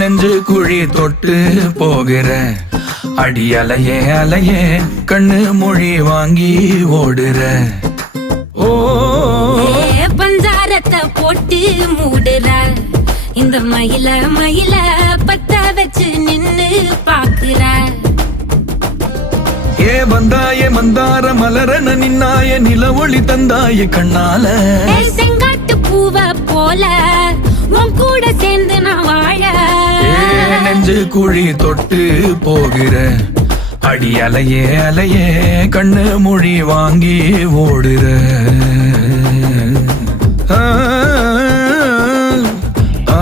நெஞ்சு குழி தொட்டு போகிற அடி அலையே அலையே கண்ணு மொழி வாங்கி ஓடுற. ஓ பஞ்சாரத்தை போட்டு மூடுற இந்த மயில மயில பத்த வச்சு நின்னு பாக்குற. ஏ வந்தாய மந்தார மலரன நின்னாய நில ஒளி தந்தாய கண்ணால. செங்காட்டு பூவ போல உன் கூட சேர்ந்து நான் வாழ. நெஞ்சு குழி தொட்டு போகிற அடி அலையே அலையே கண்ணு மொழி வாங்கி ஓடுற. ஆ ஆ